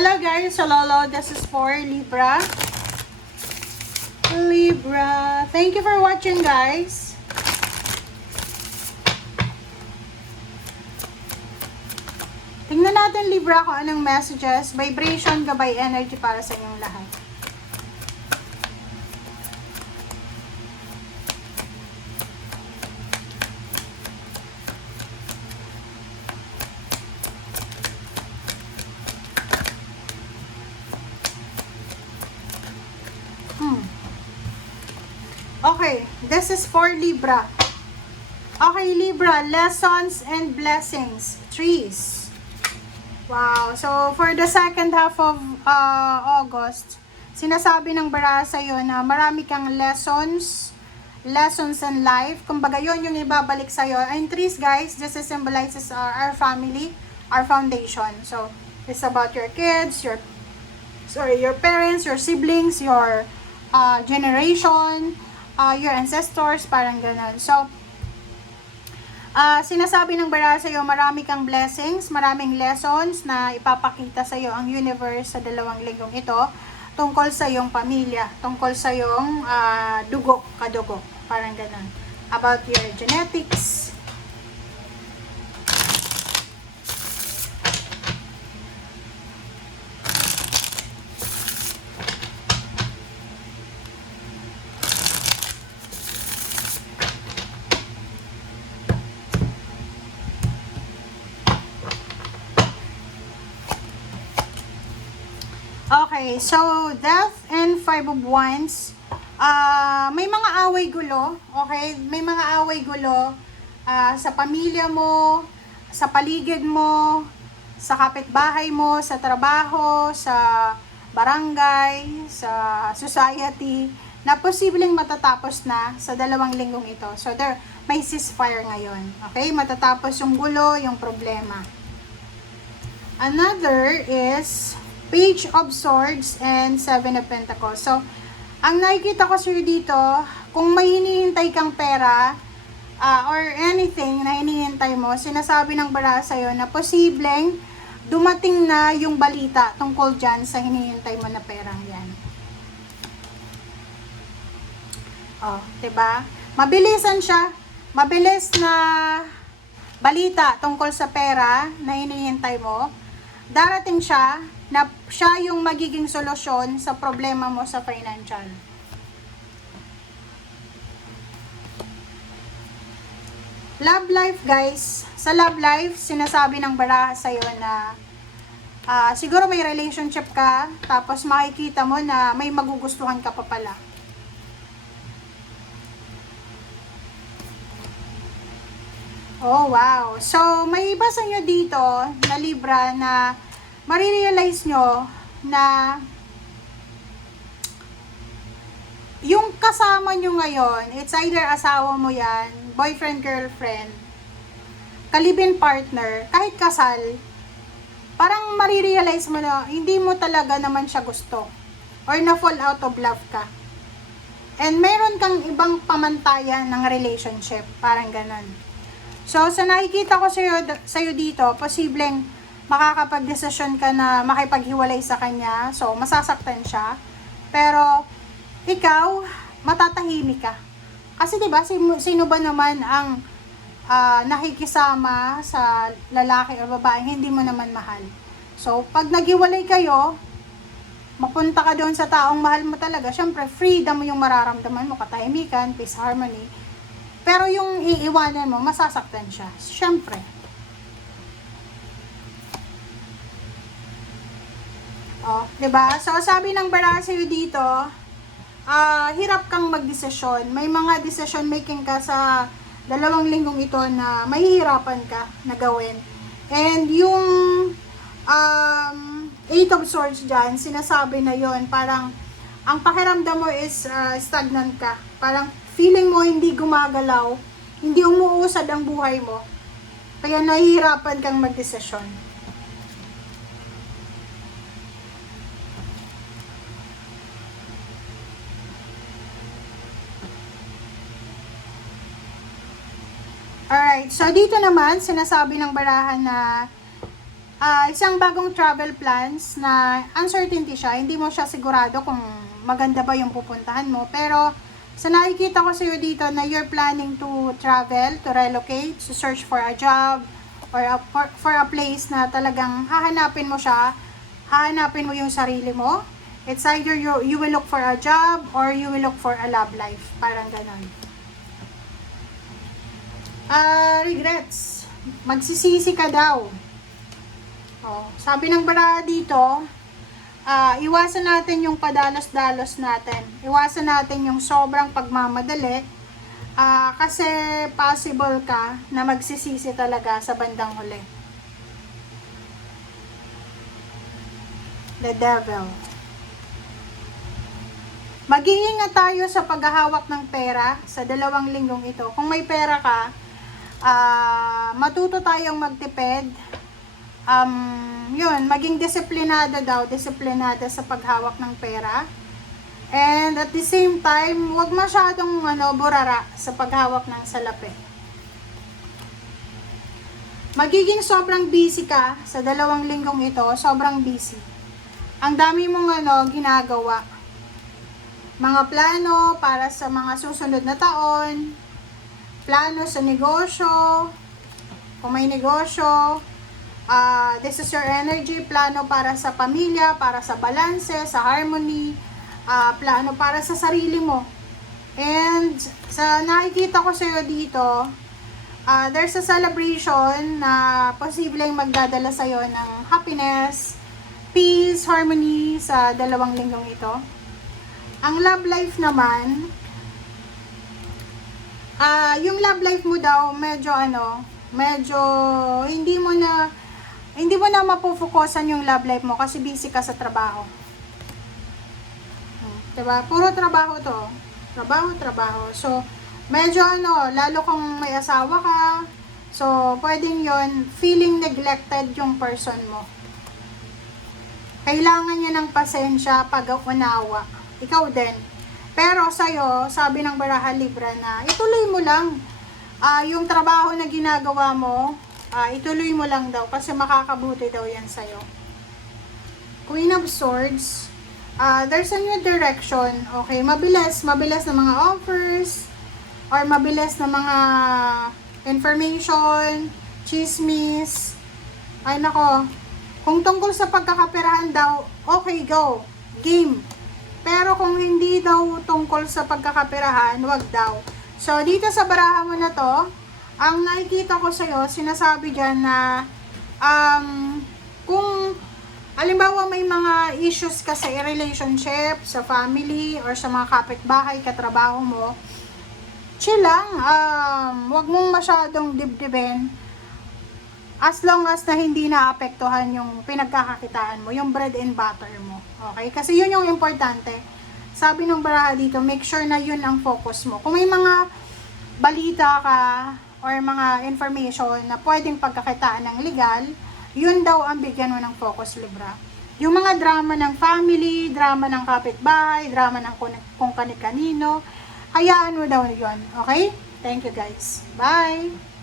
Hello guys, Lolo. This is for Libra. Libra. Thank you for watching, guys. Tingnan natin, Libra, kung anong messages, vibration, gabay, energy para sa inyong lahat. Okay, this is for Libra. Okay, Libra, lessons and blessings. Trees. Wow. So, for the second half of August, sinasabi ng bara sa'yo na marami kang lessons in life. Kumbaga, yun yung ibabalik sa'yo. And trees, guys, this symbolizes our family, our foundation. So, it's about your kids, your parents, your siblings, your generation, your ancestors, parang ganun. So, sinasabi ng bara sa'yo, marami kang blessings, maraming lessons na ipapakita sa'yo ang universe sa 2 linggong ito tungkol sa iyong pamilya, tungkol sa iyong dugo, kadugo, parang ganun. About your genetics. Okay, so Death and 5 of Wands. May mga away gulo, okay? May mga away gulo sa pamilya mo, sa paligid mo, sa kapitbahay mo, sa trabaho, sa barangay, sa society, na posibleng matatapos na sa 2 linggong ito. So there, may ceasefire ngayon. Okay? Matatapos yung gulo, yung problema. Another is Page of Swords and 7 of Pentacles. So, ang nakikita ko sir dito, kung may hinihintay kang pera or anything na hinihintay mo, sinasabi ng bara sa'yo na posibleng dumating na yung balita tungkol dyan sa hinihintay mo na perang yan. Oh, diba? Mabilisan siya. Mabilis na balita tungkol sa pera na hinihintay mo. Darating siya na siya yung magiging solusyon sa problema mo sa financial. Love life, guys. Sa love life, sinasabi ng baraha sa'yo na siguro may relationship ka, tapos makikita mo na may magugustuhan ka pa pala. Oh, wow. So, may iba sa inyo dito na Libra na marirealize nyo na yung kasama nyo ngayon, it's either asawa mo yan, boyfriend, girlfriend, kalibin partner, kahit kasal, parang marirealize mo na hindi mo talaga naman siya gusto or na fall out of love ka. And meron kang ibang pamantayan ng relationship, parang ganon. So, sa nakikita ko sa'yo dito, posibleng makakapag-desisyon ka na makipaghiwalay sa kanya. So, masasaktan siya. Pero, ikaw, matatahimik ka. Kasi, diba, sino ba naman ang nakikisama sa lalaki o babae, hindi mo naman mahal. So, pag naghiwalay kayo, mapunta ka doon sa taong mahal mo talaga. Syempre, freedom yung mararamdaman mo, katahimikan, peace, harmony. Pero yung iiwanan mo, masasaktan siya. Syempre. Oh, 'di ba? So sabi ng bara sa'yo dito, hirap kang magdesisyon. May mga decision making ka sa 2 linggong ito na mahihirapan ka na gawin. And yung 8 of Swords dyan, sinasabi na yon, parang ang pakiramdam mo is stagnant ka. Parang feeling mo hindi gumagalaw, hindi umuusad ang buhay mo. Kaya nahihirapan kang magdesisyon. Alright, so dito naman, sinasabi ng barahan na isang bagong travel plans na uncertainty siya, hindi mo siya sigurado kung maganda ba yung pupuntahan mo, pero sa nakikita ko sa'yo dito na you're planning to travel, to relocate, to search for a job, or for a place na talagang hahanapin mo siya, hahanapin mo yung sarili mo. It's either you will look for a job or you will look for a love life, parang ganon. Regrets, magsisisi ka daw. Sabi ng baraha dito, iwasan natin yung padalos-dalos natin. Iwasan natin yung sobrang pagmamadali. Kasi possible ka na magsisisi talaga sa bandang huli. The Devil. Mag-iingat tayo sa paghahawak ng pera sa 2 linggong ito. Kung may pera ka, matuto tayong magtipid. Maging disiplinado daw, disiplinada sa paghawak ng pera. And at the same time, huwag masyadong burara sa paghawak ng salapi. Magiging sobrang busy ka sa 2 linggong ito, sobrang busy. Ang dami mong ginagawa. Mga plano para sa mga susunod na taon, plano sa negosyo, kung may negosyo, this is your energy, plano para sa pamilya, para sa balanse, sa harmony, plano para sa sarili mo. And sa nakikita ko sa'yo dito, there's a celebration na posibleng magdadala sa'yo ng happiness, peace, harmony sa 2 linggong ito. Ang love life naman, yung love life mo daw medyo hindi mo na mapufokusan yung love life mo kasi busy ka sa trabaho. Diba? Puro trabaho to. Trabaho. So, medyo lalo kung may asawa ka, so, pwedeng yon feeling neglected yung person mo. Kailangan niya ng pasensya, pag-unawa. Ikaw din. Pero sa'yo, sabi ng baraha Libra na ituloy mo lang. Yung trabaho na ginagawa mo, ituloy mo lang daw kasi makakabuti daw yan sa'yo. Queen of Swords, there's a new direction. Okay, mabilis na mga offers or mabilis na mga information, chismis. Ay nako, kung tungkol sa pagkakaperahan daw, okay, go, game. Pero kung hindi daw tungkol sa pagkakaperahan, wag daw. So, dito sa baraha mo na to, ang nakikita ko sa'yo, sinasabi dyan na kung halimbawa may mga issues ka sa relationship, sa family, or sa mga kapitbahay, katrabaho mo, chill lang, wag mong masyadong dibdibin as long as na hindi naapektuhan yung pinagkakakitaan mo, yung bread and butter mo. Okay? Kasi yun yung importante. Sabi ng baraha dito, make sure na yun ang focus mo. Kung may mga balita ka or mga information na pwedeng pagkakitaan ng legal, yun daw ang bigyan mo ng focus, Libra. Yung mga drama ng family, drama ng kapitbahay, drama ng kung kani-kanino, hayaan mo daw yun. Okay? Thank you guys. Bye!